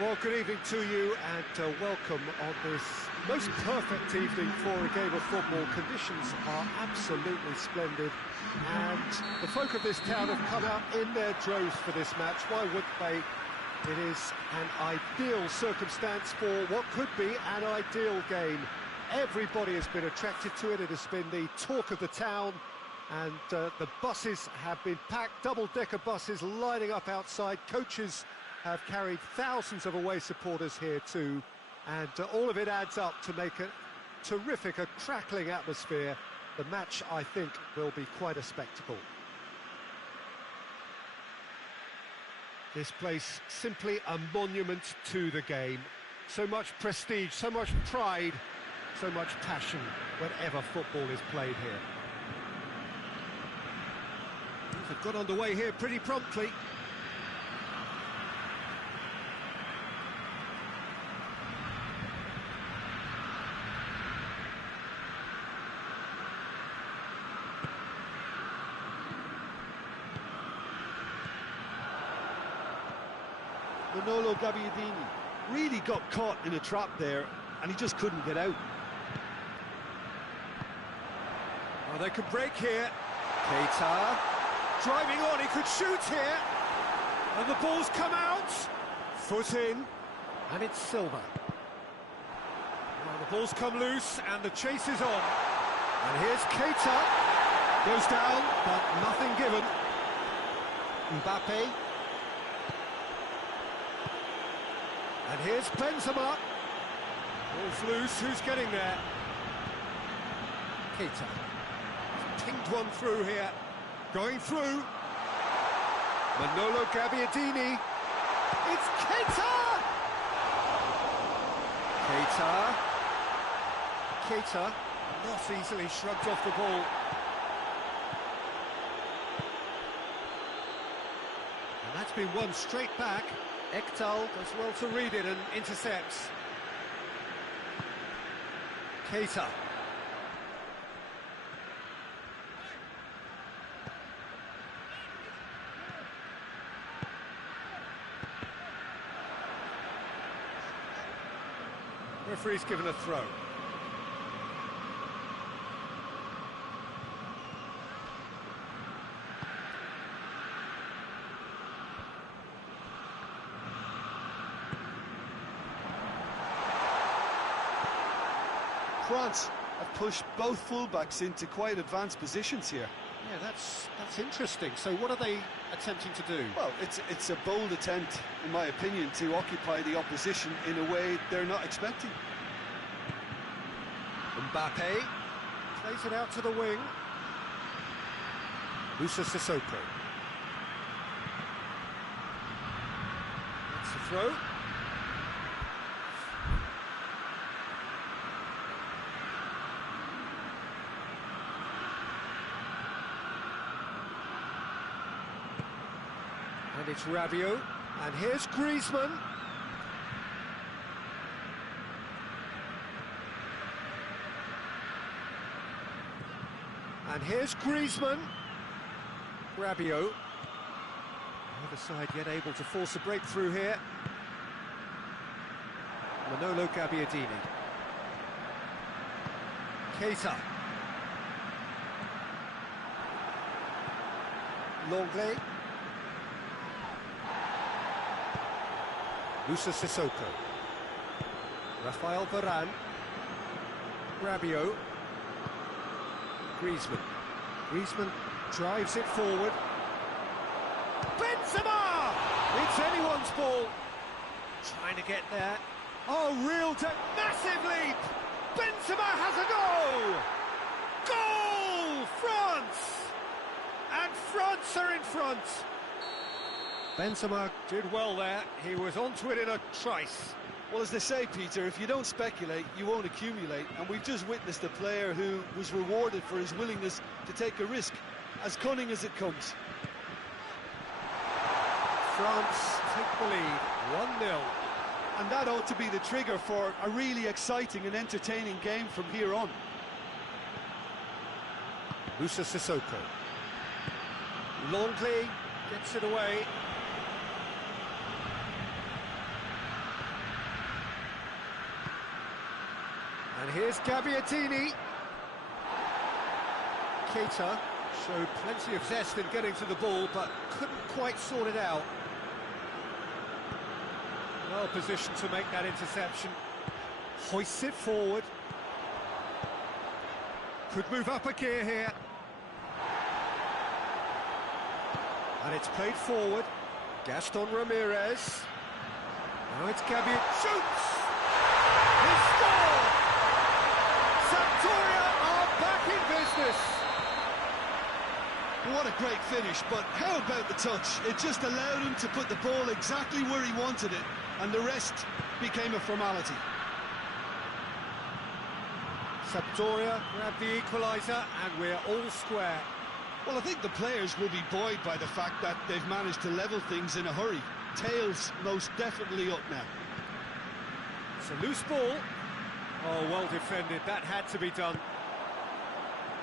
Well, good evening to you and welcome on this most perfect evening for a game of football. Conditions are absolutely splendid and the folk of this town have come out in their droves for this match. Why would they? It is an ideal circumstance for what could be an ideal game. Everybody has been attracted to it. It has been the talk of the town, and the buses have been packed, double-decker buses lining up outside. Coaches have carried thousands of away supporters here too, and all of it adds up to make a terrific, a crackling atmosphere. The match, I think, will be quite a spectacle. This place, simply a monument to the game. So much prestige, so much pride, so much passion whenever football is played here. Things have got underway here pretty promptly. Manolo Gabbiadini really got caught in a trap there, and he just couldn't get out. Oh, they could break here. Keita driving on, he could shoot here. And the ball's come out. Foot in, and it's Silva. Well, the ball's come loose, and the chase is on. And here's Keita. Goes down, but nothing given. Mbappe. And here's Benzema. Ball's loose, who's getting there? Keita. Pinged one through here. Going through. Manolo Gabbiadini. It's Keita! Keita not easily shrugged off the ball. And that's been won straight back. Ekdal does well to read it and intercepts. Keita. Referee's given a throw. France have pushed both fullbacks into quite advanced positions here. Yeah, that's interesting. So what are they attempting to do? Well, it's a bold attempt, in my opinion, to occupy the opposition in a way they're not expecting. Mbappe plays it out to the wing. Musa Sissoko. That's the throw. And it's Rabiot, and here's Griezmann. And here's Griezmann. Rabiot. Neither side yet able to force a breakthrough here. Manolo Gabbiadini. Keita. Longley. Musa Sissoko. Rafael Varane. Rabiot. Griezmann drives it forward. Benzema! It's anyone's ball. Trying to get there. Oh, massive leap! Benzema has a goal! Goal! France! And France are in front. Benzema did well there. He was onto it in a trice. Well, as they say, Peter, if you don't speculate, you won't accumulate. And we've just witnessed a player who was rewarded for his willingness to take a risk, as cunning as it comes. France take the lead, 1-0. And that ought to be the trigger for a really exciting and entertaining game from here on. Musa Sissoko. Longley gets it away. And here's Gabbiadini. Keita showed plenty of zest in getting to the ball, but couldn't quite sort it out. Well positioned to make that interception. Hoists it forward. Could move up a gear here. And it's played forward. Gaston Ramirez. Now it's Gabbiadini. Shoots! He scored! Sampdoria are back in business. What a great finish, but how about the touch? It just allowed him to put the ball exactly where he wanted it, and the rest became a formality. Sampdoria grabbed the equaliser, and we're all square. Well, I think the players will be buoyed by the fact that they've managed to level things in a hurry. Tails most definitely up now. It's a loose ball. Oh, well defended. That had to be done.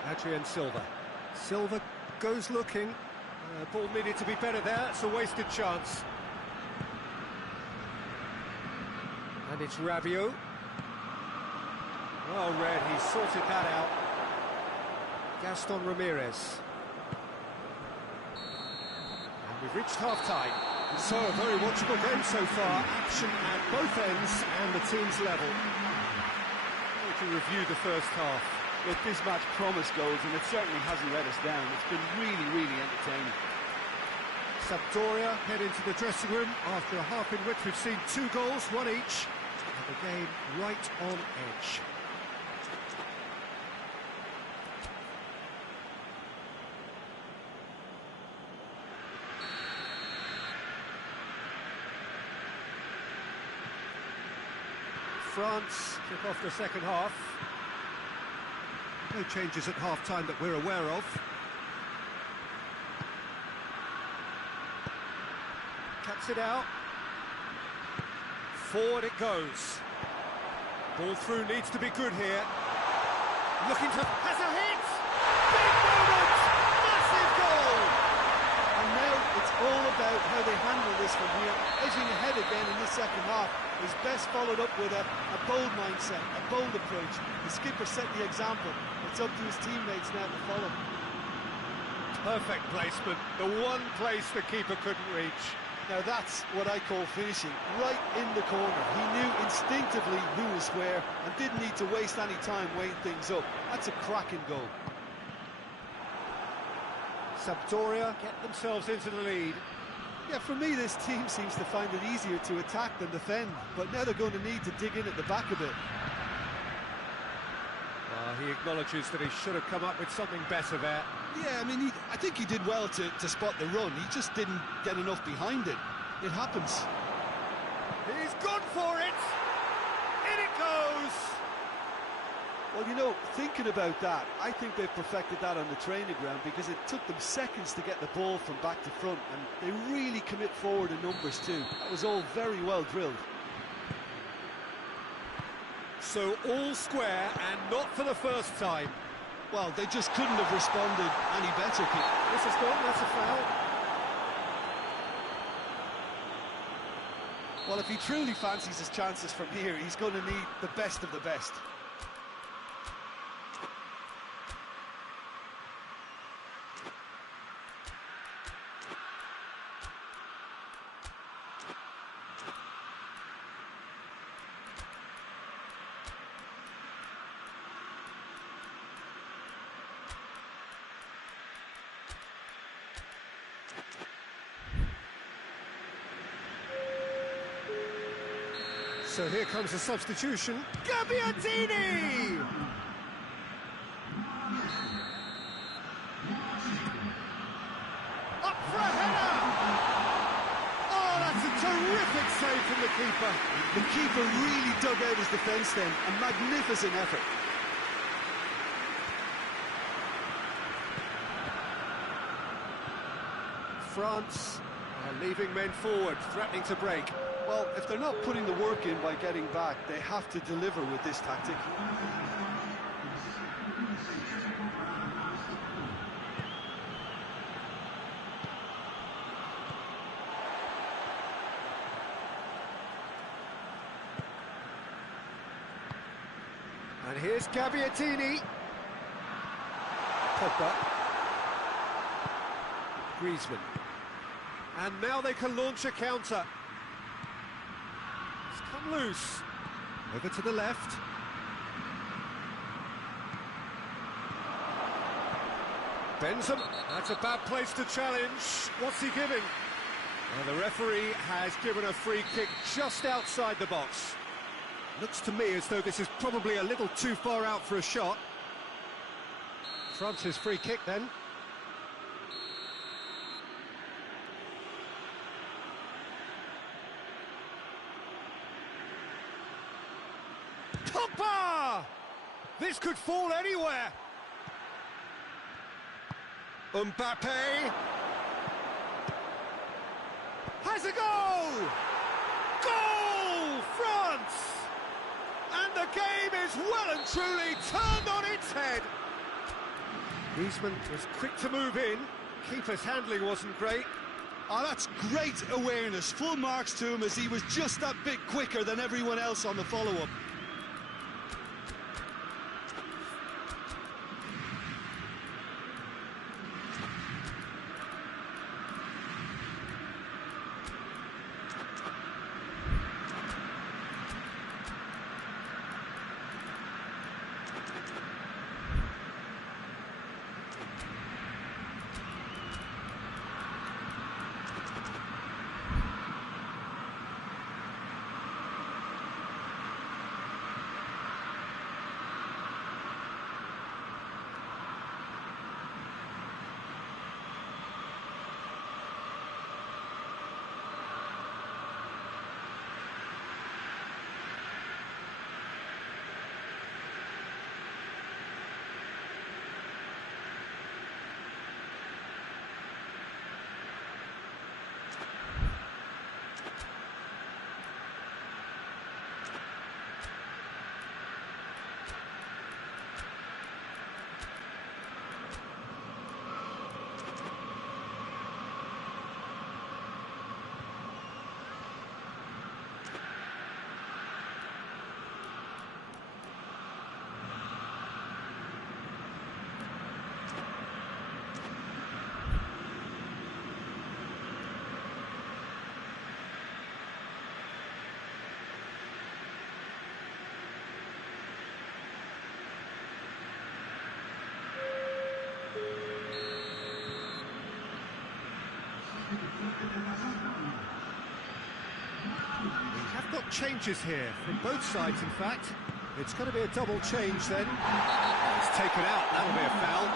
Adrien Silva. Silva goes looking. Ball needed to be better there. It's a wasted chance. And it's Rabiot. Oh, Red, he sorted that out. Gaston Ramirez. And we've reached half-time. So, a very watchable game so far. Action at both ends and the team's level. We can review the first half. Look, this match promised goals, and it certainly hasn't let us down. It's been really, really entertaining. Sampdoria head into the dressing room after a half in which we've seen 2 goals, 1 each. And the game right on edge. France kick off the second half. No changes at half-time that we're aware of. Cuts it out. Forward it goes. Ball through needs to be good here. Looking to... has a hit! Big moment! Massive goal! And now it's all about how they handle this from here. Edging ahead again in this second half is best followed up with a bold mindset, a bold approach. The skipper set the example. It's up to his teammates now to follow. Perfect placement. The one place the keeper couldn't reach. Now that's what I call finishing, right in the corner. He knew instinctively who was where and didn't need to waste any time weighing things up. That's a cracking goal. Sampdoria get themselves into the lead. Yeah, for me, this team seems to find it easier to attack than defend, but now they're going to need to dig in at the back a bit. He acknowledges that he should have come up with something better there. Yeah, I mean, I think he did well to spot the run. He just didn't get enough behind it. It happens. He's gone for it! In it goes! Well, you know, thinking about that, I think they've perfected that on the training ground because it took them seconds to get the ball from back to front, and they really commit forward in numbers too. That was all very well drilled. So all square, and not for the first time. Well, they just couldn't have responded any better, Pete. This is gone, that's a foul. Well, if he truly fancies his chances from here, he's going to need the best of the best. So here comes a substitution. Gabbiadini! Up for a header! Oh, that's a terrific save from the keeper. The keeper really dug out his defence then. A magnificent effort. France are leaving men forward, threatening to break. Well, if they're not putting the work in by getting back, they have to deliver with this tactic. And here's Gabbiadini. Pogba. Griezmann. And now they can launch a counter. It's come loose. Over to the left. Benzema. That's a bad place to challenge. What's he giving? Well, the referee has given a free kick just outside the box. Looks to me as though this is probably a little too far out for a shot. France's free kick then. Pogba! This could fall anywhere. Mbappe has a goal! Goal, France! And the game is well and truly turned on its head. Griezmann was quick to move in. Keeper's handling wasn't great. Oh, that's great awareness. Full marks to him as he was just that bit quicker than everyone else on the follow-up. We have got changes here from both sides, in fact. It's going to be a double change then. It's taken out, that'll be a foul.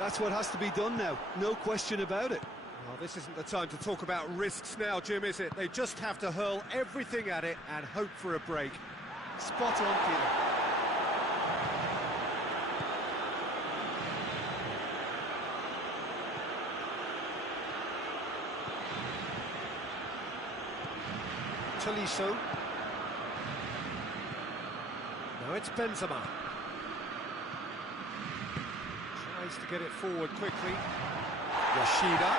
That's what has to be done now, no question about it. Well, this isn't the time to talk about risks now, Jim, is it? They just have to hurl everything at it and hope for a break. Spot on, Peter. Tolisso. Now it's Benzema. Tries to get it forward quickly. Yoshida.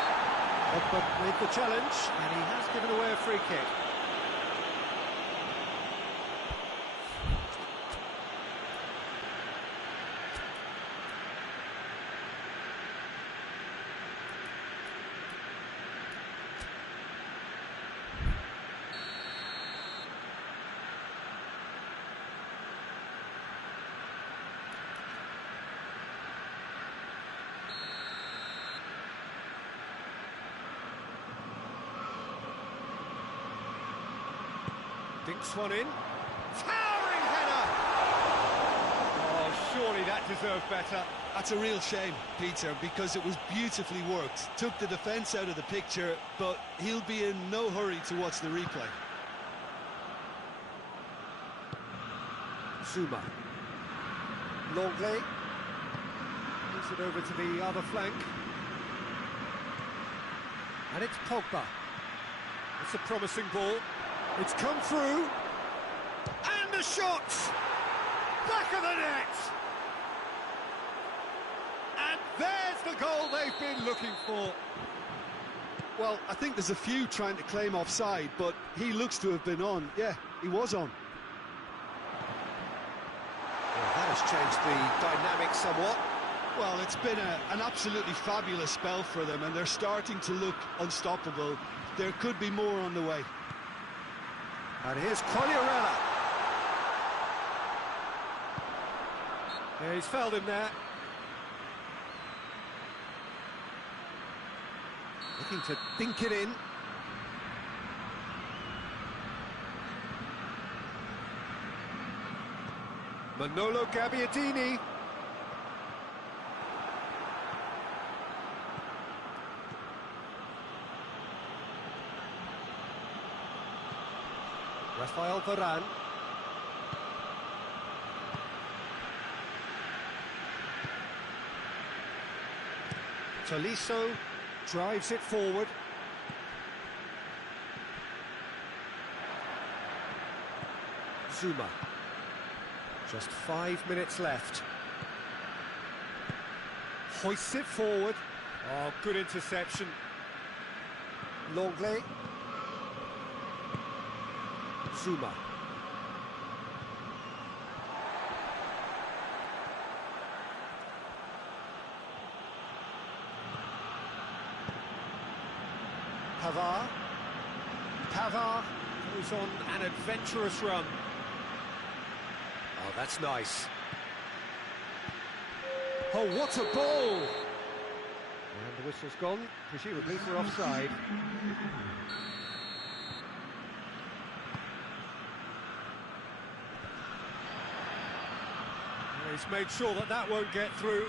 Pogba with the challenge, and he has given away a free kick. Dinks one in. Towering header! Oh, surely that deserved better. That's a real shame, Peter, because it was beautifully worked. Took the defence out of the picture, but he'll be in no hurry to watch the replay. Zuma. Longley. Moves it over to the other flank. And it's Pogba. It's a promising ball. It's come through. And the shot! Back of the net! And there's the goal they've been looking for. Well, I think there's a few trying to claim offside, but he looks to have been on. Yeah, he was on. Well, that has changed the dynamic somewhat. Well, it's been an absolutely fabulous spell for them, and they're starting to look unstoppable. There could be more on the way. And here's Quagliarella. Yeah, he's fouled him there. Looking to dink it in. Manolo Gabbiadini. Rafael Varane. Tolisso drives it forward. Zuma. Just 5 minutes left. Hoists it forward. Oh, good interception. Longley. Zuma. Pavard goes on an adventurous run. Oh, that's nice. Oh, what a ball! And the whistle's gone, presumably for offside. He's made sure that that won't get through.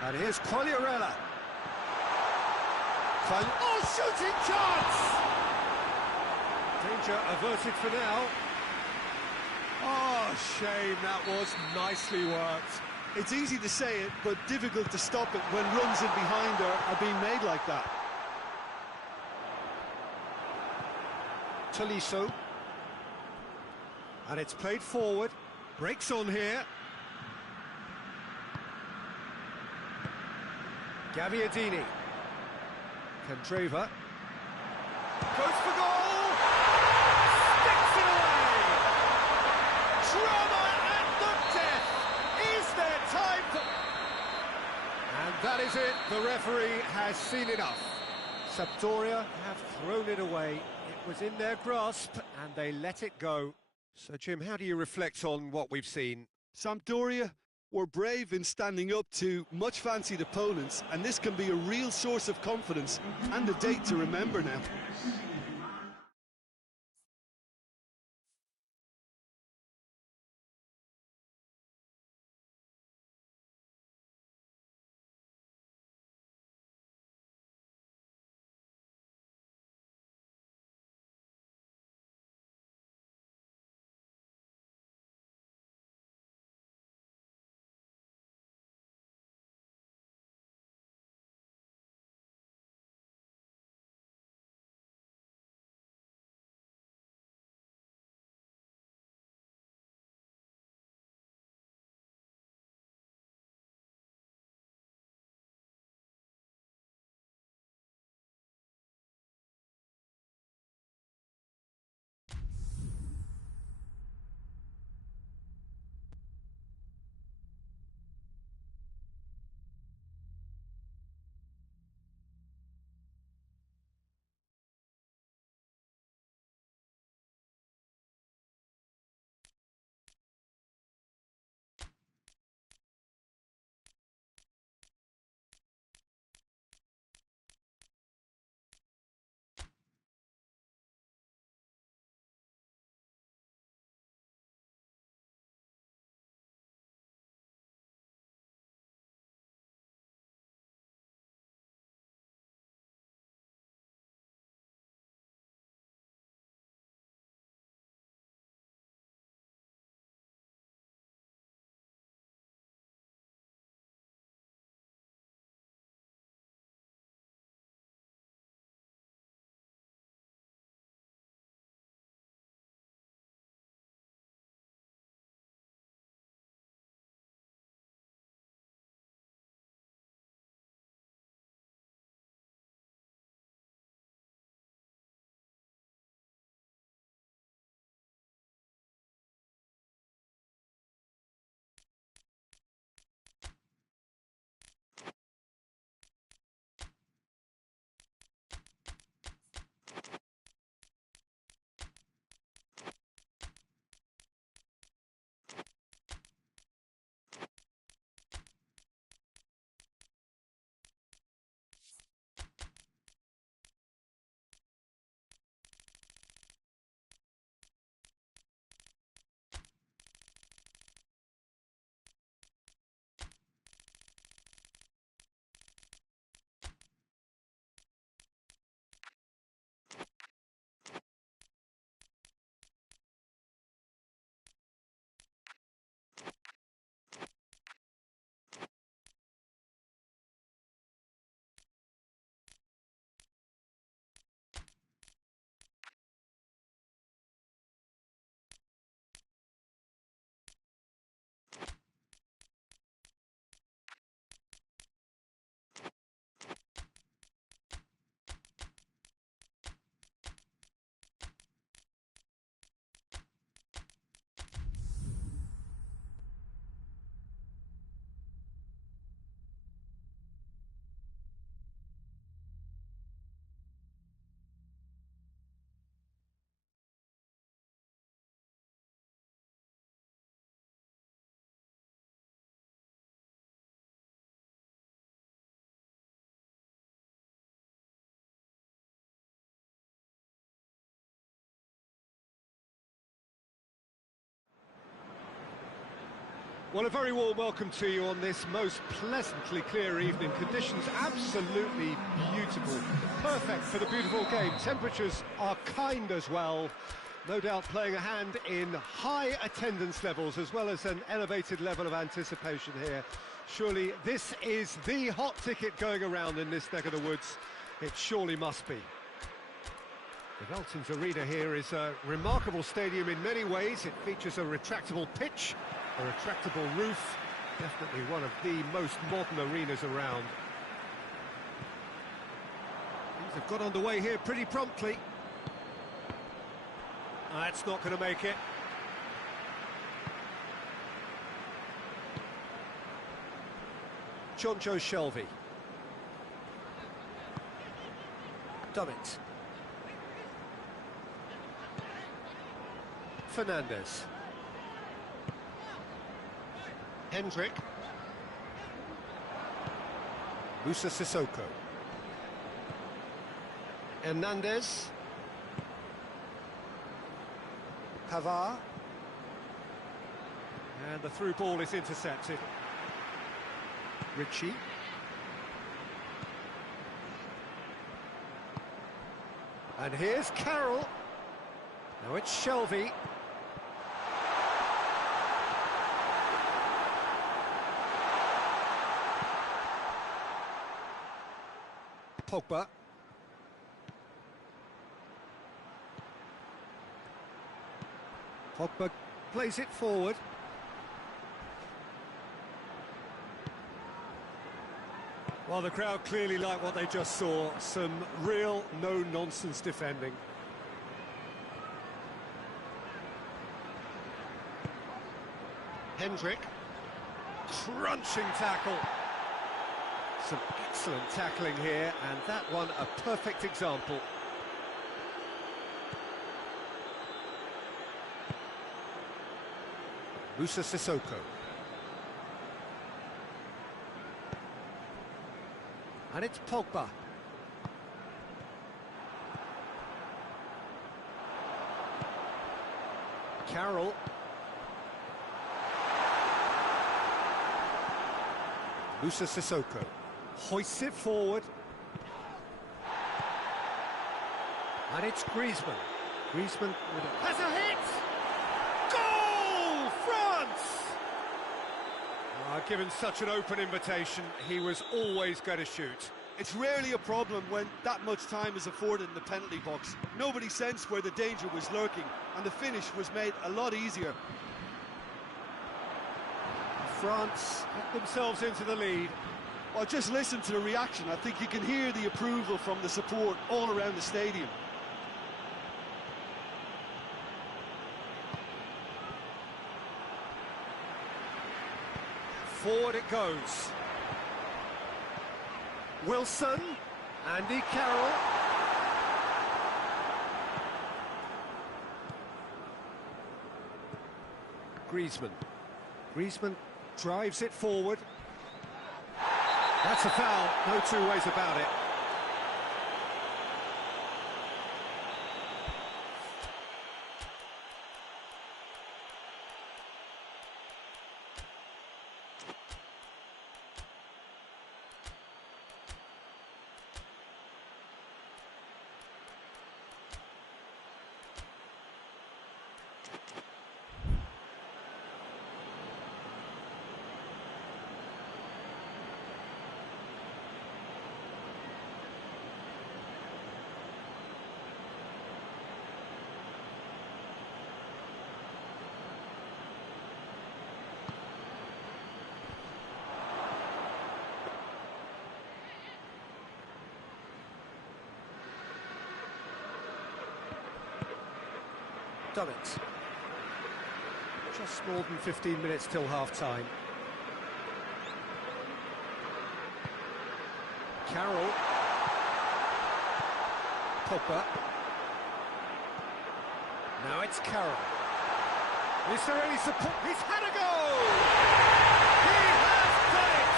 And here's Quagliarella. Oh, shooting chance! Danger averted for now. Oh, shame, that was nicely worked. It's easy to say it, but difficult to stop it when runs in behind are being made like that. Tolisso. And it's played forward. Breaks on here. Gabbiadini. Candreva. Goes for goal! Sticks it away! Drama at the death! Is there time for... And that is it. The referee has seen enough. Sampdoria have thrown it away. It was in their grasp and they let it go. So, Jim, how do you reflect on what we've seen? Sampdoria were brave in standing up to much fancied opponents, and this can be a real source of confidence and a date to remember now. Well, a very warm welcome to you on this most pleasantly clear evening. Conditions absolutely beautiful. Perfect for the beautiful game. Temperatures are kind as well. No doubt playing a hand in high attendance levels as well as an elevated level of anticipation here. Surely this is the hot ticket going around in this neck of the woods. It surely must be. The Veltins Arena here is a remarkable stadium in many ways. It features a retractable pitch, a retractable roof, definitely one of the most modern arenas around. Things have got underway here pretty promptly. That's not going to make it. Jonjo Shelvey. Done it. Fernandez. Hendrick. Musa Sissoko. Hernandez. Pavard. And the through ball is intercepted. Ritchie. And here's Carroll. Now it's Shelvey. Pogba. Pogba plays it forward. Well, the crowd clearly like what they just saw. Some real no-nonsense defending. Hendrick. Crunching tackle. Some excellent tackling here, and that one a perfect example. Musa Sissoko. And it's Pogba. Carroll. Musa Sissoko. Hoists it forward. And it's Griezmann. Griezmann has a hit! Goal! France! Given such an open invitation, he was always going to shoot. It's rarely a problem when that much time is afforded in the penalty box. Nobody sensed where the danger was lurking, and the finish was made a lot easier. France put themselves into the lead. Well, just listen to the reaction. I think you can hear the approval from the support all around the stadium. Forward it goes. Wilson, Andy Carroll. Griezmann. Griezmann drives it forward. That's a foul, no two ways about it. Done it. Just more than 15 minutes till half-time. Carroll. Pogba. Now it's Carroll. Is there any support? He's had a goal! He has done it!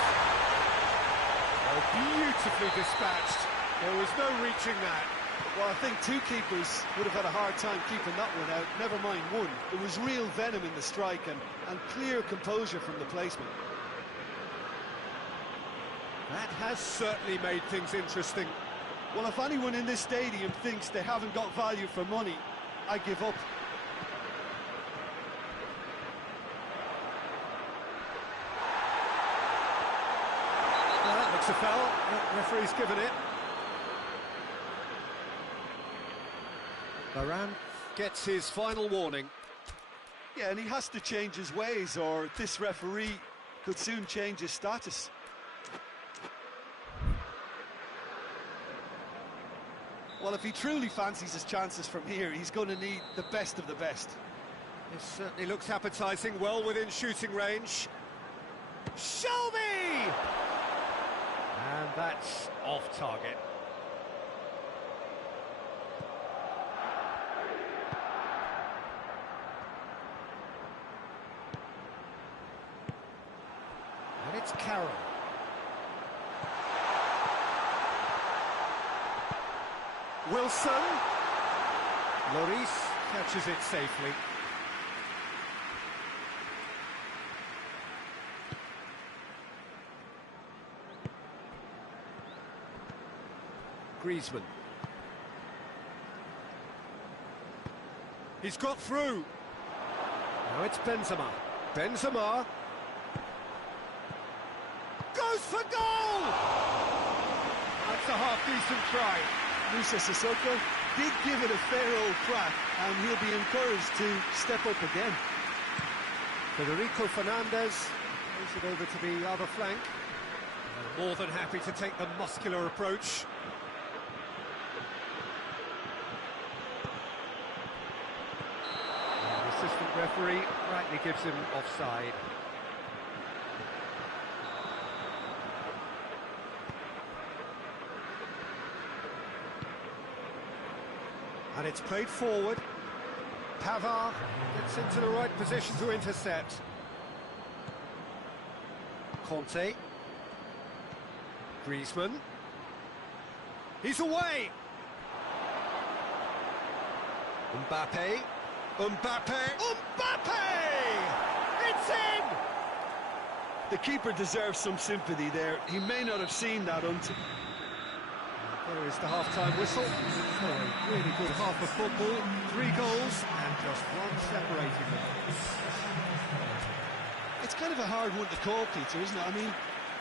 Oh, beautifully dispatched. There was no reaching that. Well, I think two keepers would have had a hard time keeping that one out, never mind one. There was real venom in the strike and clear composure from the placement. That has certainly made things interesting. Well, if anyone in this stadium thinks they haven't got value for money, I give up. Well, that looks a foul. The referee's given it. Varane gets his final warning. Yeah, and he has to change his ways, or this referee could soon change his status. Well, if he truly fancies his chances from here, he's going to need the best of the best. This certainly looks appetising, well within shooting range. Show me! And that's off target. And it's Carroll. Wilson. Lloris catches it safely. Griezmann. He's got through. Now it's Benzema. Benzema. Goes for goal! That's a half-decent try. Musa Sissoko did give it a fair old crack, and he'll be encouraged to step up again. Federico Fernandez moves it over to the other flank. More than happy to take the muscular approach. And the assistant referee rightly gives him offside. And it's played forward. Pavard gets into the right position to intercept. Conte. Griezmann. He's away! Mbappe. Mbappe. Mbappe! It's in! The keeper deserves some sympathy there. He may not have seen that until... There is the half-time whistle. So a really good half of football. 3 goals and just one separating them. It's kind of a hard one to call, Peter, isn't it? I mean,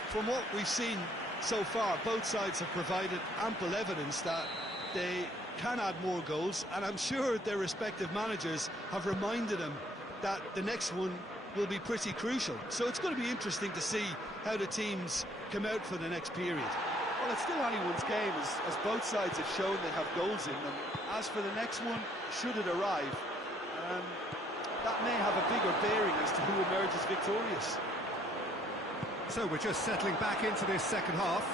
from what we've seen so far, both sides have provided ample evidence that they can add more goals, and I'm sure their respective managers have reminded them that the next one will be pretty crucial. So it's going to be interesting to see how the teams come out for the next period. Well, it's still anyone's game, as both sides have shown they have goals in them. As for the next one, should it arrive, that may have a bigger bearing as to who emerges victorious. So we're just settling back into this second half.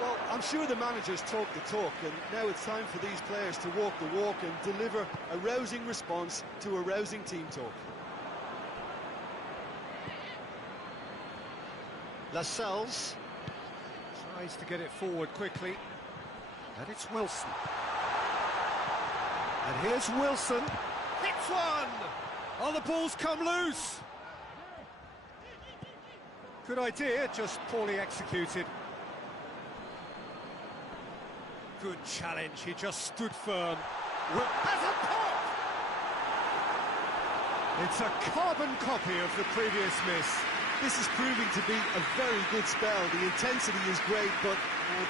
Well, I'm sure the managers talk the talk, and now it's time for these players to walk the walk and deliver a rousing response to a rousing team talk. Lascelles tries to get it forward quickly, and it's Wilson. And here's Wilson. Hits one! Oh, the ball's come loose! Good idea, just poorly executed. Good challenge, he just stood firm. Has a pop! It's a carbon copy of the previous miss. This is proving to be a very good spell. The intensity is great, but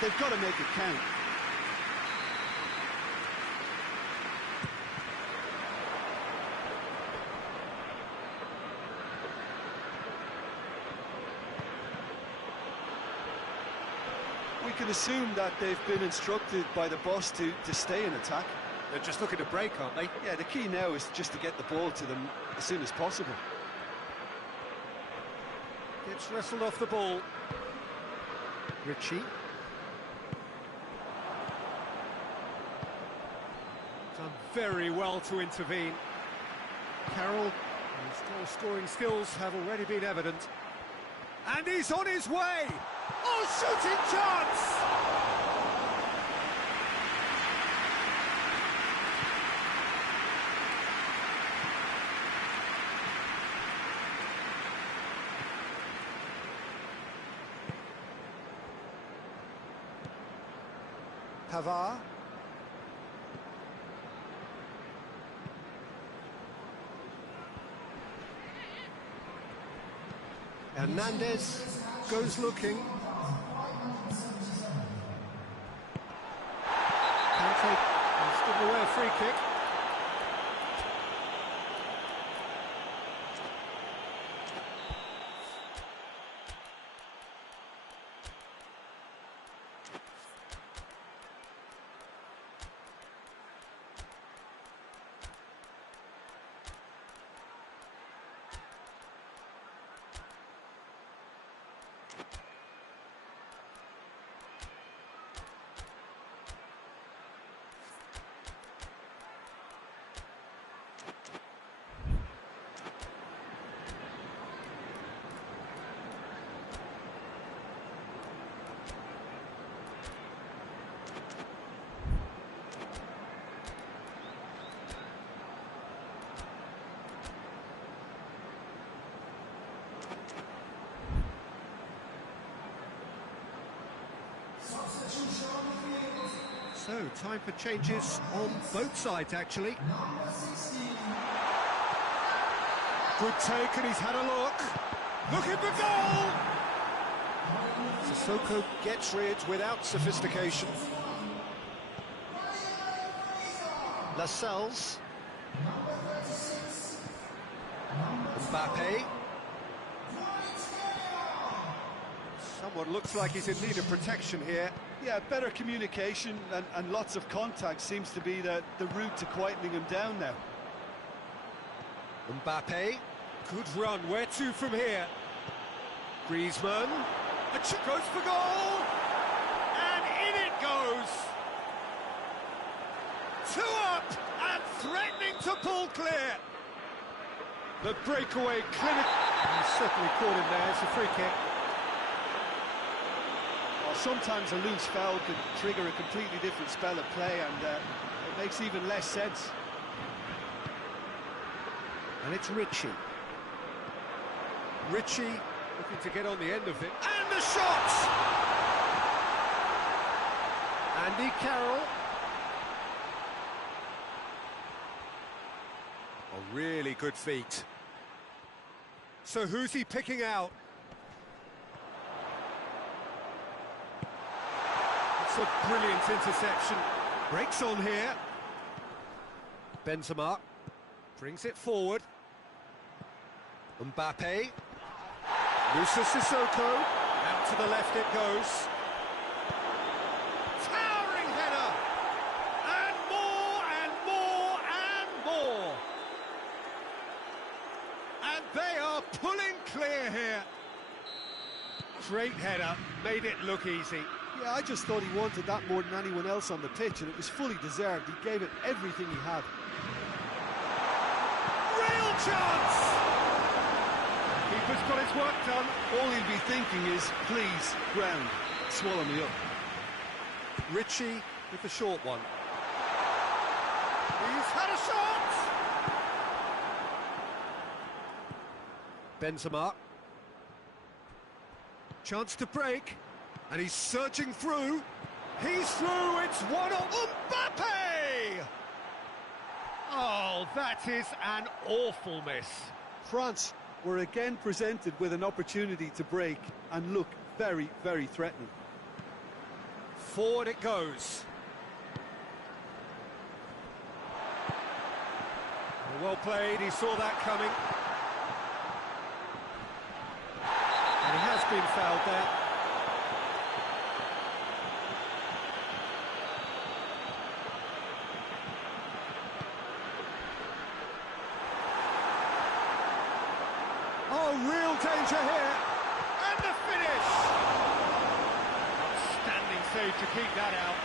they've got to make it count. We can assume that they've been instructed by the boss to stay in attack. They're just looking to break, aren't they? Yeah, the key now is just to get the ball to them as soon as possible. Gets wrestled off the ball. Ritchie. Done very well to intervene. Carroll, whose goal-scoring skills have already been evident. And he's on his way! Oh, shooting chance! Pavard. Hernandez goes looking. Kante has given away a free kick. So, time for changes on both sides, actually. Good take, and he's had a look. Looking for goal! Sissoko gets rid without sophistication. Lascelles. Mbappe. Someone looks like he's in need of protection here. Yeah, better communication and lots of contact seems to be the route to quietening him down now. Mbappe, good run, where to from here? Griezmann, goes for goal! And in it goes! 2 up and threatening to pull clear! The breakaway clinic... He's certainly caught him there, it's a free kick. Sometimes a loose foul can trigger a completely different spell of play, and it makes even less sense. And it's Ritchie. Ritchie looking to get on the end of it. And the shot! Andy Carroll. A really good feat. So who's he picking out? It's a brilliant interception. Breaks on here. Benzema brings it forward. Mbappe. Musa Sissoko. Out to the left it goes. Towering header. And more and more and more. And they are pulling clear here. Great header. Made it look easy. Yeah, I just thought he wanted that more than anyone else on the pitch, and it was fully deserved. He gave it everything he had. Real chance! Keeper's got his work done. All he'll be thinking is, please, ground, swallow me up. Ritchie with the short one. He's had a shot! Benzema. Chance to break. And he's surging through. He's through, it's 1-0. Mbappe! Oh, that is an awful miss. France were again presented with an opportunity to break and look very, very threatening. Forward it goes. Well played, he saw that coming. And he has been fouled there. Oh, real danger here. And the finish! Standing save to keep that out.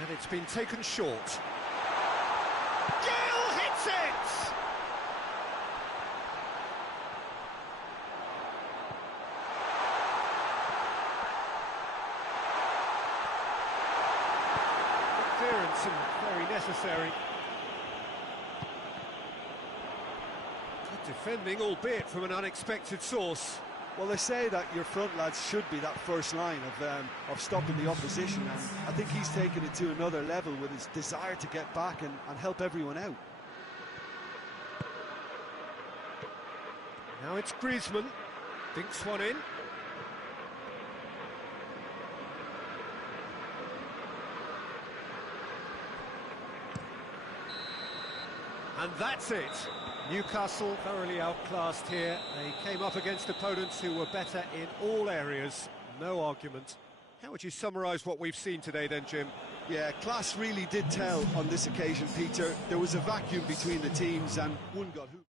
And it's been taken short. Gale hits it! Clearance and very necessary. Good defending, albeit from an unexpected source. Well, they say that your front lads should be that first line of stopping the opposition, and I think he's taken it to another level with his desire to get back and help everyone out. Now it's Griezmann, dinks one in. And that's it. Newcastle thoroughly outclassed here. They came up against opponents who were better in all areas. No argument. How would you summarise what we've seen today then, Jim? Yeah, class really did tell on this occasion, Peter. There was a vacuum between the teams and one got hooked.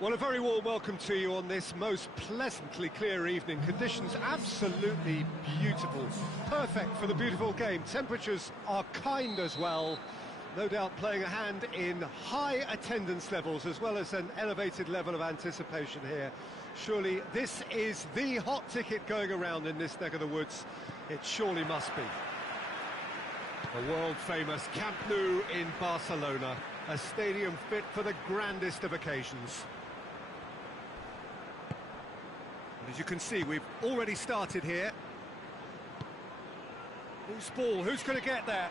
Well, a very warm welcome to you on this most pleasantly clear evening. Conditions absolutely beautiful. Perfect for the beautiful game. Temperatures are kind as well. No doubt playing a hand in high attendance levels as well as an elevated level of anticipation here. Surely this is the hot ticket going around in this neck of the woods. It surely must be. The world-famous Camp Nou in Barcelona, a stadium fit for the grandest of occasions. And as you can see, we've already started here. Who's ball? Who's going to get there?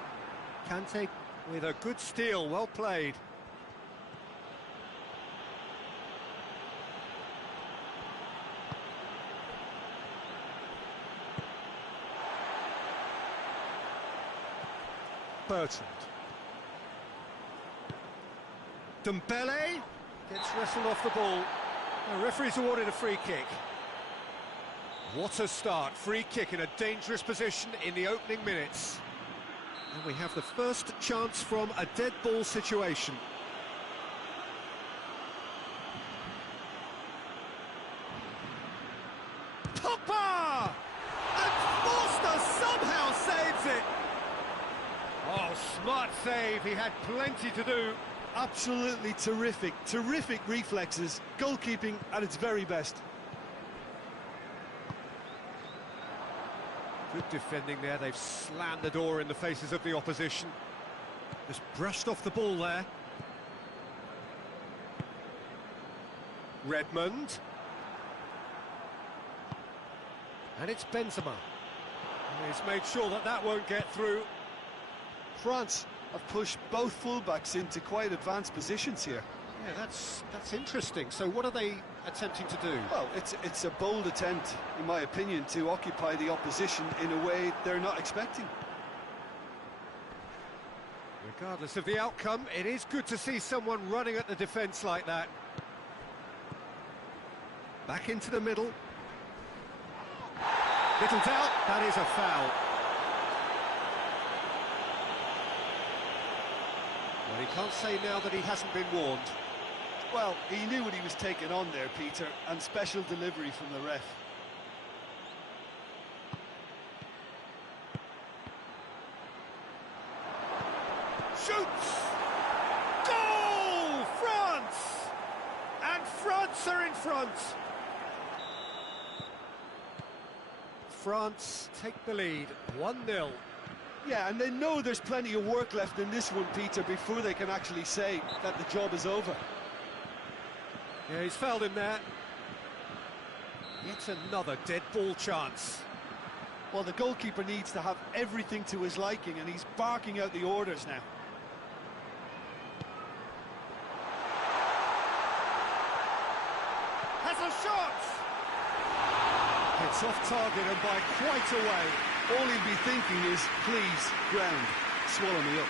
Kante with a good steal, well played. Bertrand. Dembele, Gets wrestled off the ball. The referee's awarded a free kick. What a start. Free kick in a dangerous position in the opening minutes. And we have the first chance from a dead ball situation. Pogba! And Forster somehow saves it! Oh, smart save. He had plenty to do. Absolutely terrific reflexes. Goalkeeping at its very best. Good defending there. They've slammed the door in the faces of the opposition. Just brushed off the ball there. Redmond. And it's Benzema. And he's made sure that that won't get through. France have pushed both fullbacks into quite advanced positions here. Yeah, that's interesting. So what are they attempting to do? Well, it's a bold attempt, in my opinion, to occupy the opposition in a way they're not expecting. Regardless of the outcome, it is good to see someone running at the defence like that. Back into the middle. Little doubt, that is a foul. Well, he can't say now that he hasn't been warned. Well, he knew what he was taking on there, Peter, and special delivery from the ref. Shoots! Goal! France! And France are in front. France take the lead, 1-0. Yeah, and they know there's plenty of work left in this one, Peter, before they can actually say that the job is over. Yeah, he's fouled him there. Yet another dead ball chance. Well, the goalkeeper needs to have everything to his liking, and he's barking out the orders now. Has a shot! It's off target and by quite a way. All he'll be thinking is, please, ground, swallow me up.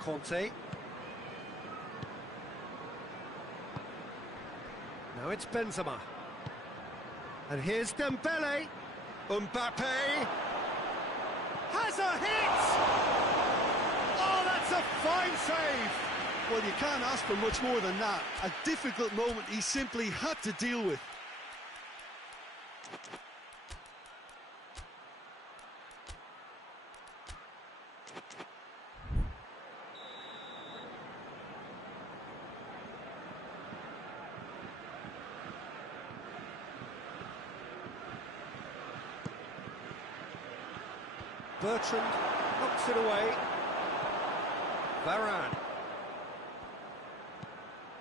Conte. Now it's Benzema. And here's Dembele. Mbappe. Has a hit! Oh, that's a fine save! Well, you can't ask for much more than that. A difficult moment he simply had to deal with. Bertrand knocks it away. Varane.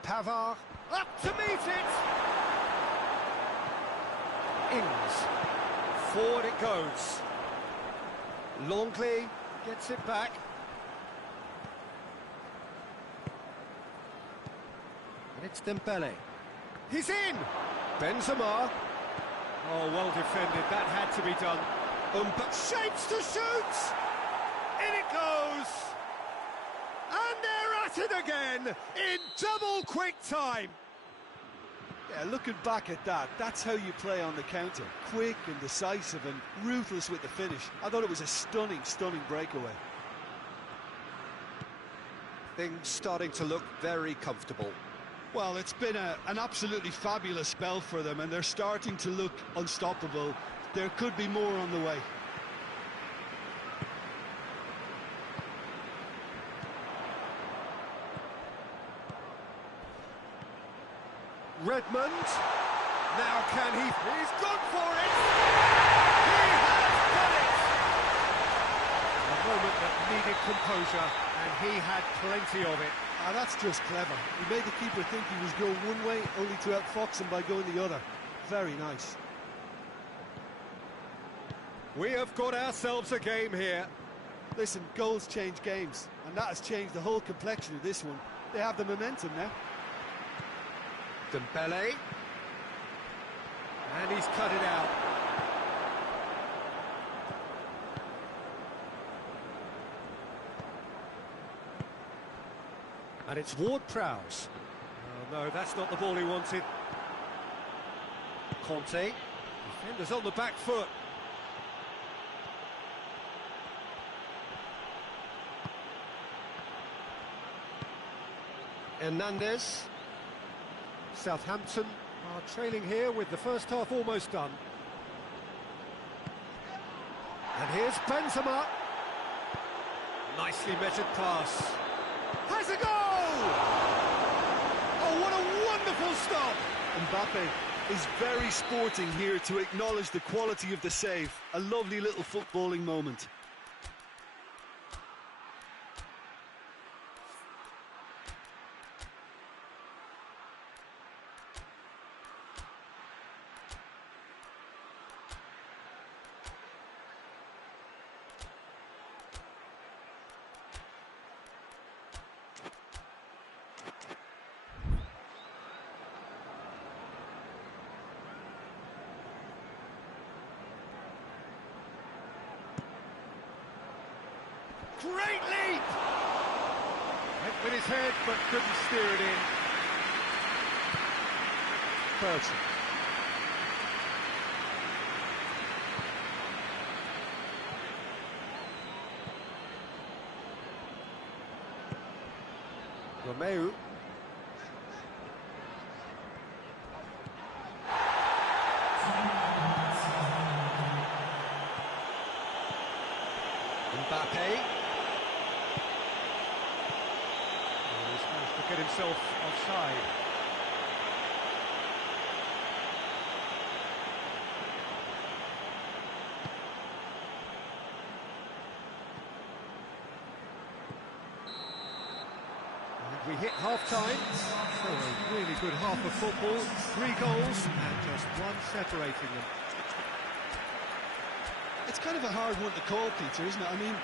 Pavard up to meet it. Ings. Forward it goes. Longley gets it back. And it's Dembele. He's in! Benzema. Oh, well defended. That had to be done. But shapes to shoot! In it goes! And they're at it again in double quick time. Yeah, looking back at that, that's how you play on the counter. Quick and decisive and ruthless with the finish. I thought it was a stunning breakaway. Things starting to look very comfortable. Well, it's been an absolutely fabulous spell for them, and they're starting to look unstoppable. There could be more on the way. Redmond. Now can he? He's gone for it! He has done it! A moment that needed composure, and he had plenty of it. That's just clever. He made the keeper think he was going one way, only to outfox him by going the other. Very nice. We have got ourselves a game here. Listen, goals change games, and that has changed the whole complexion of this one. They have the momentum now. Dembele. And he's cut it out. And it's Ward-Prowse. Oh, no, that's not the ball he wanted. Conte. Defenders on the back foot. Hernandez. Southampton are trailing here with the first half almost done. And here's Benzema. Nicely measured pass. Has a goal! Oh, what a wonderful stop! Mbappe is very sporting here to acknowledge the quality of the save. A lovely little footballing moment. Great leap! Went with his head, but couldn't steer it in. Burton. Romeu. Mbappe. He's managed to get himself offside. And we hit half-time. So a really good half of football. 3 goals and just one separating them. It's kind of a hard one to call, Peter, isn't it? I mean,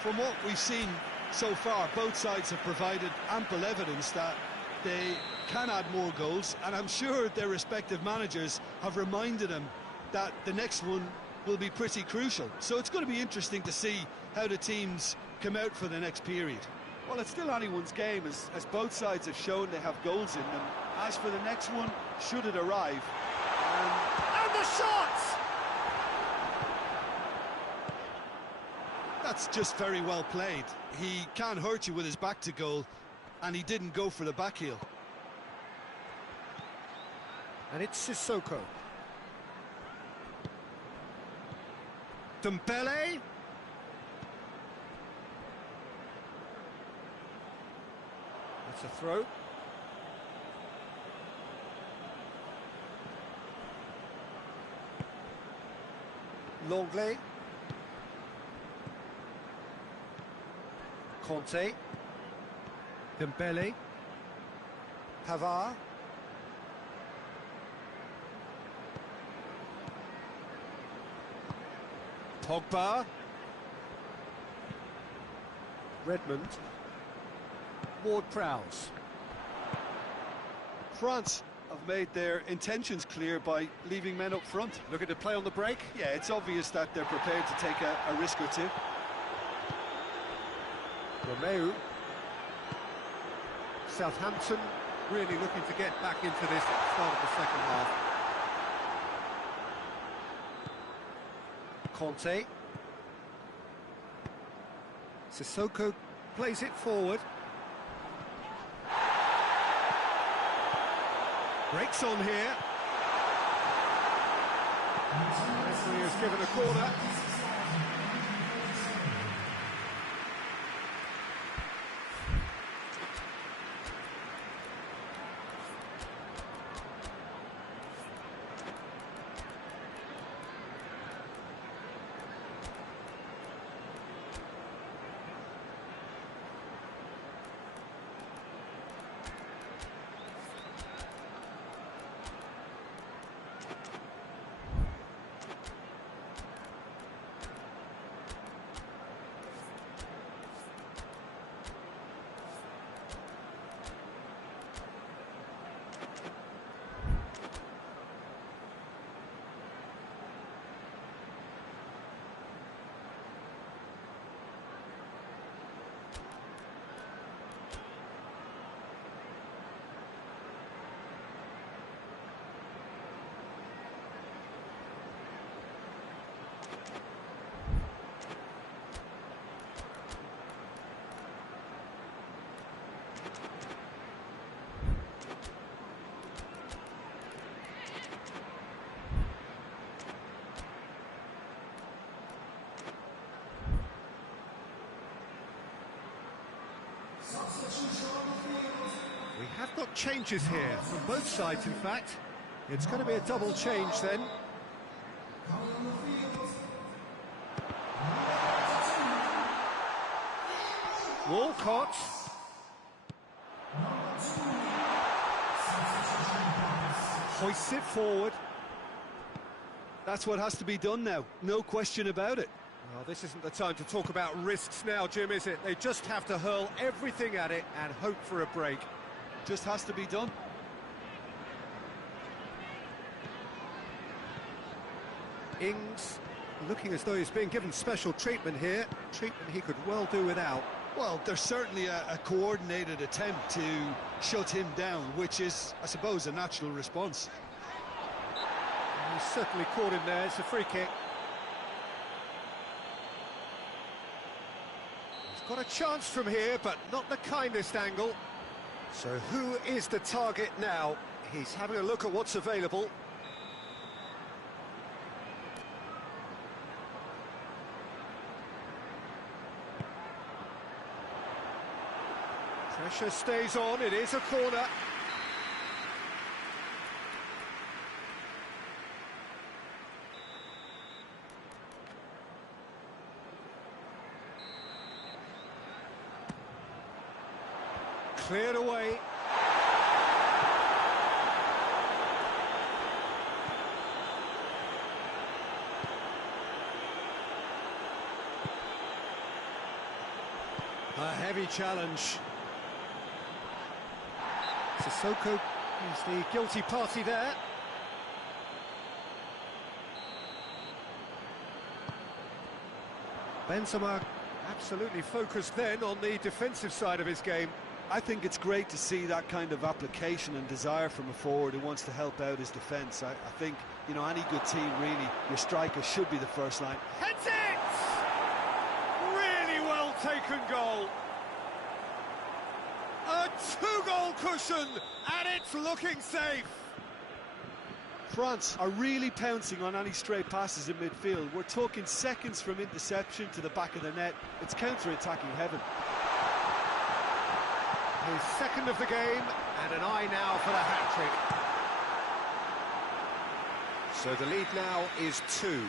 from what we've seen so far, both sides have provided ample evidence that they can add more goals, and I'm sure their respective managers have reminded them that the next one will be pretty crucial. So it's going to be interesting to see how the teams come out for the next period. Well, it's still anyone's game, as both sides have shown they have goals in them. As for the next one, should it arrive? And the shots! That's just very well played. He can't hurt you with his back to goal, and he didn't go for the back heel. And it's Sissoko. Dembele. That's a throw. Longley. Conte. Dembele. Pavard. Pogba. Redmond. Ward-Prowse. France have made their intentions clear by leaving men up front. Looking to play on the break. Yeah, it's obvious that they're prepared to take a risk or two. Romeu. Southampton really looking to get back into this at the start of the second half. Conte. Sissoko plays it forward. Breaks on here. Referee has given a corner. We have got changes here, from both sides in fact. It's going to be a double change then. Walcott. Hoists it forward. That's what has to be done now, no question about it. Well, this isn't the time to talk about risks now, Jim, is it? They just have to hurl everything at it and hope for a break. Just has to be done. Ings looking as though he's being given special treatment here, treatment he could well do without. Well, there's certainly a coordinated attempt to shut him down, which is, I suppose, a natural response. He's certainly caught him there. It's a free kick. He's got a chance from here, but not the kindest angle. So who is the target now? He's having a look at what's available. Pressure stays on, it is a corner. Cleared away. A heavy challenge. Sissoko is the guilty party there. Benzema absolutely focused then on the defensive side of his game. I think it's great to see that kind of application and desire from a forward who wants to help out his defence. I think, you know, any good team, really, your striker should be the first line. Heads it! Really well taken goal. A two-goal cushion, and it's looking safe. France are really pouncing on any stray passes in midfield. We're talking seconds from interception to the back of the net. It's counter-attacking heaven. His second of the game, and an eye now for the hat-trick. So the lead now is 2.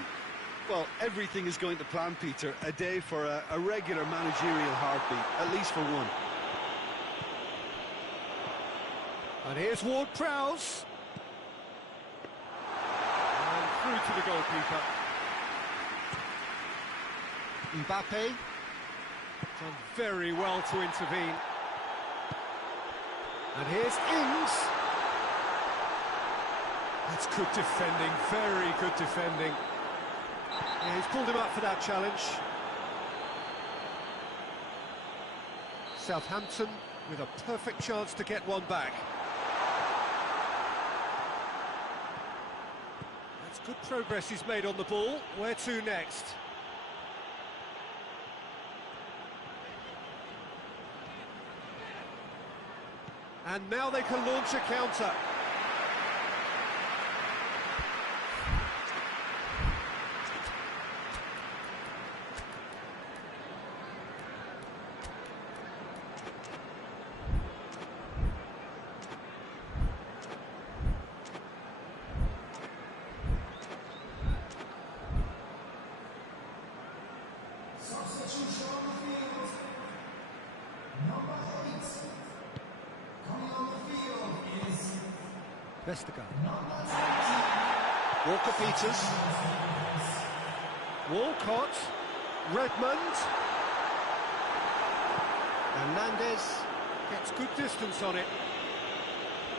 Well, everything is going to plan, Peter. A day for a regular managerial heartbeat, at least for one. And here's Ward-Prowse. And through to the goalkeeper. Mbappe. Done very well to intervene. And here's Ings. That's good defending, very good defending. Yeah, he's pulled him up for that challenge. Southampton with a perfect chance to get one back. That's good progress he's made on the ball. Where to next? And now they can launch a counter. Vestergaard. Walker-Peters. Walcott. Redmond. Hernandez gets good distance on it.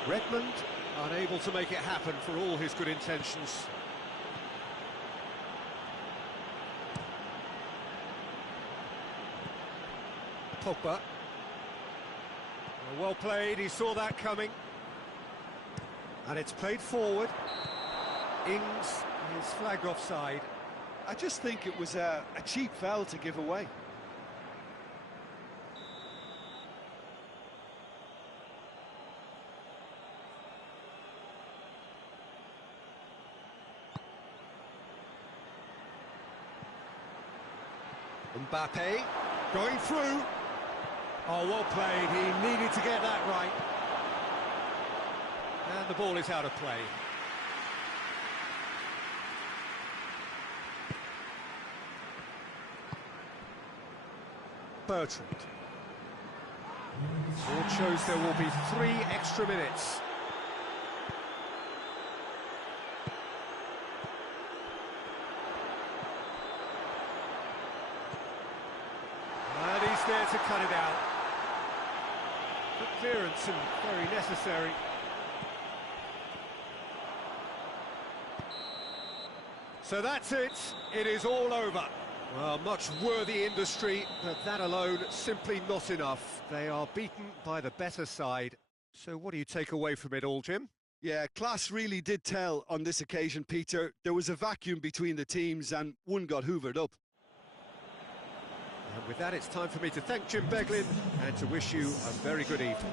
Redmond unable to make it happen for all his good intentions. Pogba. Well played, he saw that coming. And it's played forward. Ings is flagged offside. I just think it was a cheap foul to give away. Mbappe going through. Oh, well played. He needed to get that right. And the ball is out of play. Bertrand. All shows there will be 3 extra minutes. And he's there to cut it out. Good clearance and very necessary. So that's it. It is all over. Well, much worthy industry, but that alone simply not enough. They are beaten by the better side. So what do you take away from it all, Jim? Yeah, class really did tell on this occasion, Peter. There was a vacuum between the teams and one got hoovered up. And with that, it's time for me to thank Jim Beglin and to wish you a very good evening.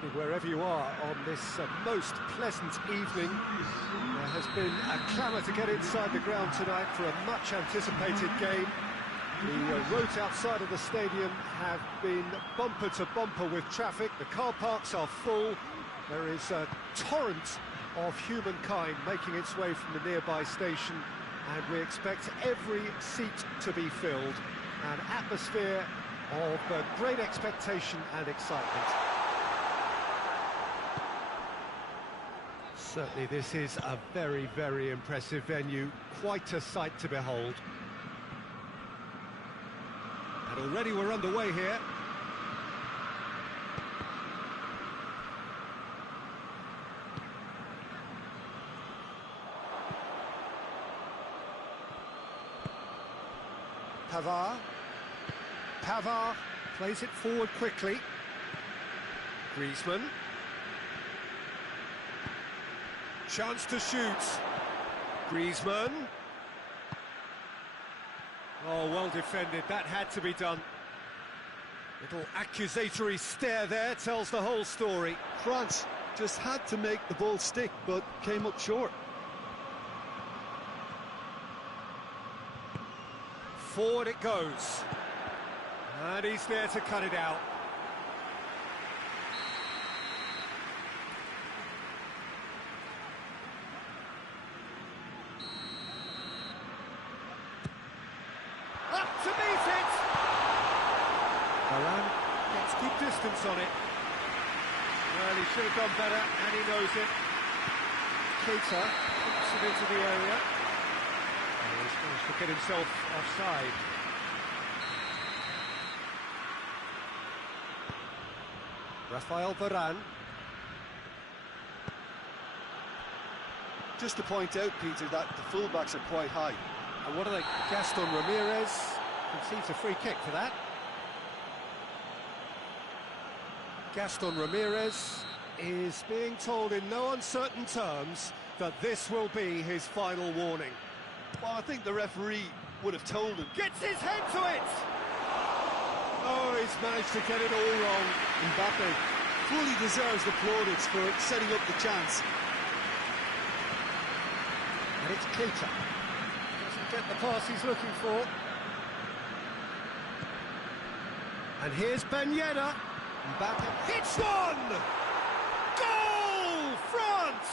evening, wherever you are on this most pleasant evening. There has been a clamour to get inside the ground tonight for a much-anticipated game. The roads outside of the stadium have been bumper to bumper with traffic. The car parks are full. There is a torrent of humankind making its way from the nearby station, and we expect every seat to be filled. An atmosphere of great expectation and excitement. Certainly this is a very, very impressive venue, quite a sight to behold. And already we're underway here. Pavard plays it forward quickly. Griezmann. Chance to shoot. Griezmann. Oh, well defended. That had to be done. Little accusatory stare there tells the whole story. France just had to make the ball stick, but came up short. Forward it goes. And he's there to cut it out. Up to meet it! Varane gets good distance on it. Well, he should have done better, and he knows it. Keita puts it into the area. Oh, he's managed to get himself offside. Rafael Varane. Just to point out, Peter, that the fullbacks are quite high. And what are they? Gaston Ramirez concedes a free kick for that. Gaston Ramirez is being told in no uncertain terms that this will be his final warning. Well, I think the referee would have told him. Gets his head to it! Oh, he's managed to get it all wrong. Mbappe fully deserves the plaudits for setting up the chance. And it's Keita. Doesn't get the pass he's looking for. And here's Ben Yedder. Mbappe hits one! Goal! France!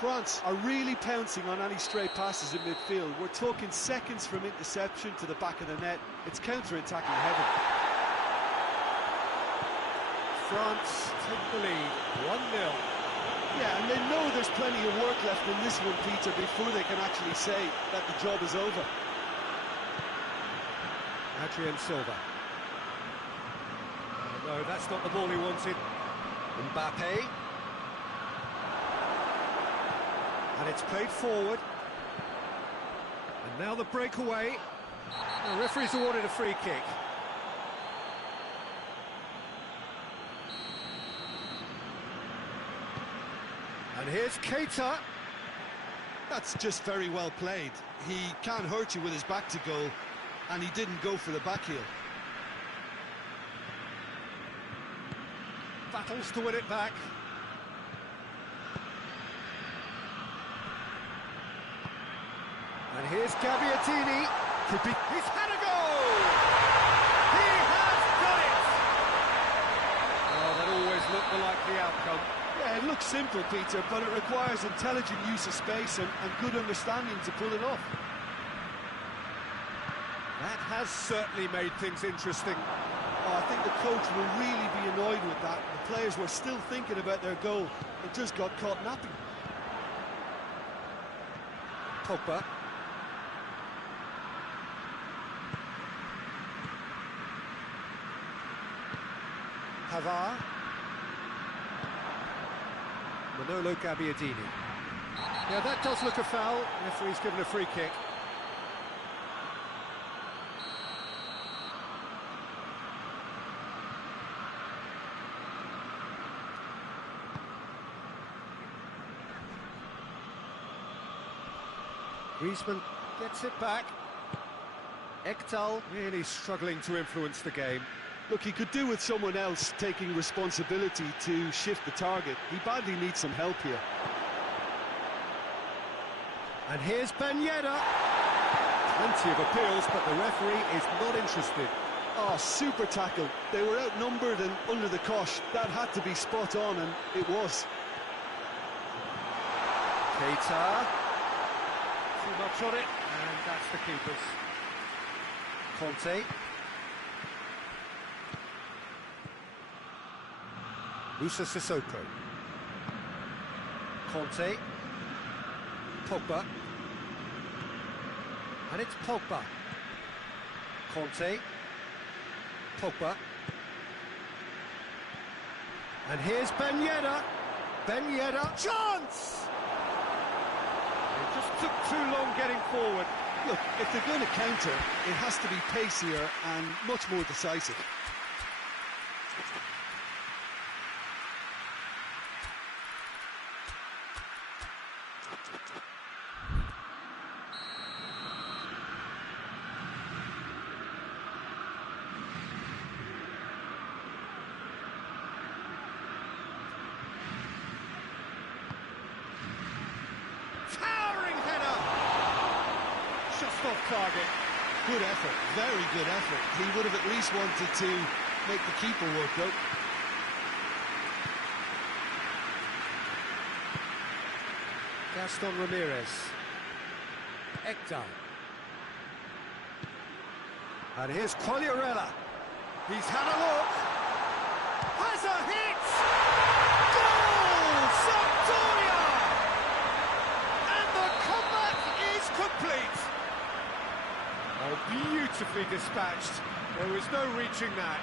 France are really pouncing on any stray passes in midfield. We're talking seconds from interception to the back of the net. It's counter-attacking heaven. France take the lead, 1-0. Yeah, and they know there's plenty of work left in this one, Peter, before they can actually say that the job is over. Adrien Silva. No, that's not the ball he wanted. Mbappe. And it's played forward. And now the breakaway. The referee's awarded a free kick. And here's Keita. That's just very well played. He can't hurt you with his back to goal, and he didn't go for the back heel. Battles to win it back. And here's Gabbiadini. Could be. He's had a goal! He has done it! Oh, that always looked the likely outcome. Yeah, it looks simple, Peter, but it requires intelligent use of space and good understanding to pull it off. That has certainly made things interesting. Oh, I think the coach will really be annoyed with that. The players were still thinking about their goal and just got caught napping. Pogba. Pavard. Manolo Gabbiadini. Yeah, that does look a foul. Referee's given a free kick. Griezmann gets it back. Ekdal really struggling to influence the game. Look, he could do with someone else taking responsibility to shift the target. He badly needs some help here. And here's Ben Yedder. Plenty of appeals, but the referee is not interested. Oh, super tackle. They were outnumbered and under the cosh. That had to be spot on, and it was. Keita. Too much on it, and that's the keepers. Conte. Musa Sissoko. Conte. Pogba. And it's Pogba. Conte. Pogba. And here's Ben Yedder. Ben Yedder. Chance! It just took too long getting forward. Look, if they're going to counter, it has to be pacier and much more decisive. Towering header! Just off target. Good effort, very good effort. He would have at least wanted to make the keeper work though. Gaston Ramirez. Ekdal. And here's Quagliarella. He's had a look. Has a hit! Goal! Sampdoria! And the comeback is complete. Oh, beautifully dispatched. There was no reaching that.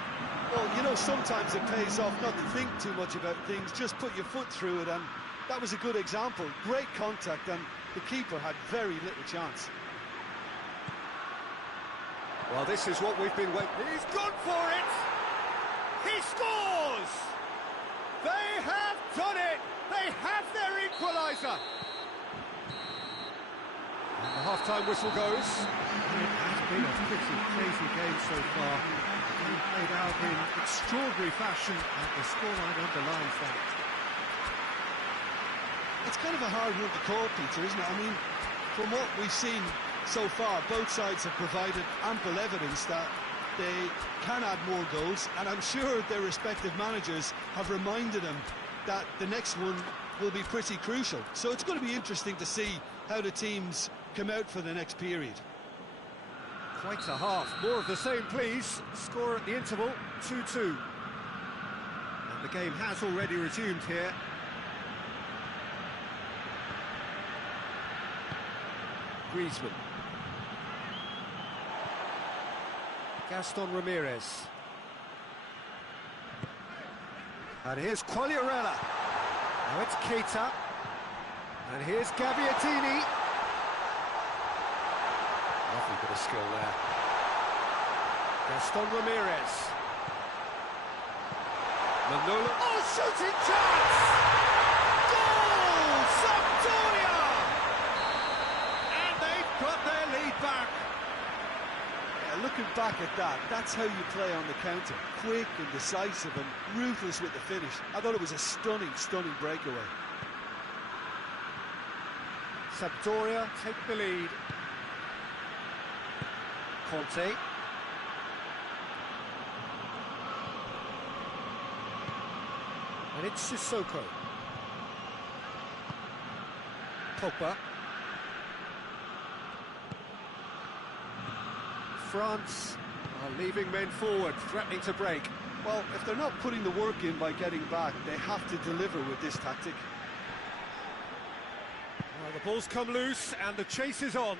Well, you know, sometimes it pays off not to think too much about things, just put your foot through it, and that was a good example. Great contact, and the keeper had very little chance. Well, this is what we've been waiting. He's gone for it! He scores! They have done it! They have their equaliser! And the half-time whistle goes. It has been a pretty crazy game so far. It's played out in extraordinary fashion, and the scoreline underlines that. It's kind of a hard one to call, Peter, isn't it? I mean, from what we've seen so far, both sides have provided ample evidence that they can add more goals, and I'm sure their respective managers have reminded them that the next one will be pretty crucial. So it's going to be interesting to see how the teams come out for the next period. Quite a half. More of the same, please. Score at the interval, 2-2. And the game has already resumed here. Griezmann. Gaston Ramirez. And here's Quagliarella. Now it's Keita. And here's Gabbiadini. Lovely bit of skill there. Gaston Ramirez. Manolo. Oh, shooting chance! Goal! Sampdoria! And they've got their lead back. Yeah, looking back at that, that's how you play on the counter. Quick and decisive and ruthless with the finish. I thought it was a stunning, stunning breakaway. Sampdoria take the lead. Conte. And it's Sissoko. Pogba. France are leaving men forward, threatening to break. Well, if they're not putting the work in by getting back, they have to deliver with this tactic. Well, the ball's come loose and the chase is on.